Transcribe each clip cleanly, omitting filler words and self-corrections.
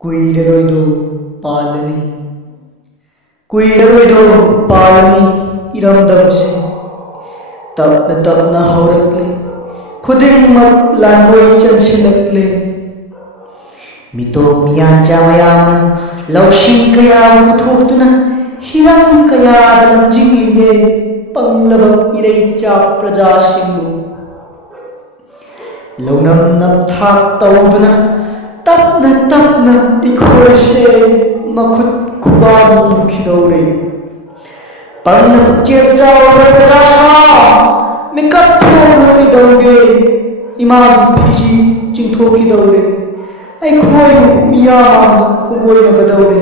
Kuiraroido palani Kuiraroido palani iramdamse tapna haurakle khudingmat lanwai chansilakle mitop miyancha mayamna lausing kaya puthokduna hiram kaya lamjingiye panglabak iraicha prajasingu launam namthak tawduna tapna ikhoise makhut khubam khidore parna che chao prajasa mikap thong kidauge imagi phiji chingtho kidore ai khoi miyam khongoi na gadore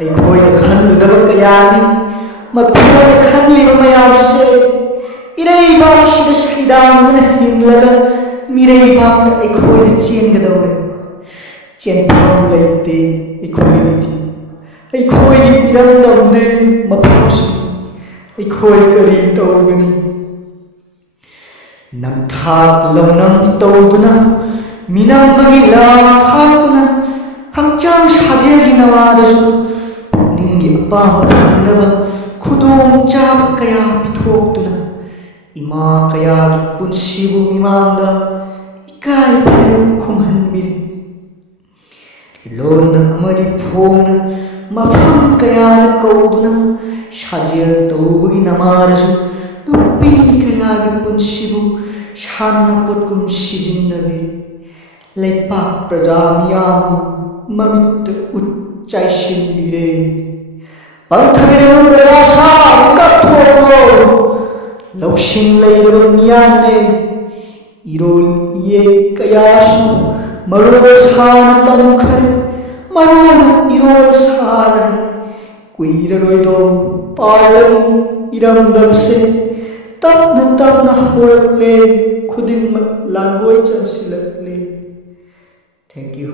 ai khoi na khanludaba kayani makhoi khanli mayam se irei bang sida saidang na hinglaga mirei bang da ai khoi na chen gadore chen pham leite ai khoi ni ti ai khoi ni piram damde maphusi ai khoi kari tawgani namthak launam tawduna minam bagi la khatuna hakchang sajegi nawadasu ningi apama thandaba khudong chab kaya pithokduna ima kaya gi punsibu mimangda ikai phayam khumhanbiri lona amadi phongna mafam kaya da kauduna sajel tawbagi namadasu nupi kaya gi punsibu shanna potkum sijinnabe leipak praja miyam mamit utchai shinbire pangthabiranu praja sa mikap thoklo lausing leidaba miyamne irol iye kayasu marol sana tamkhare marol irol sana kuiraroido palani iramdamse tapna horakle khudingmat langoi chansilakle. Thank you.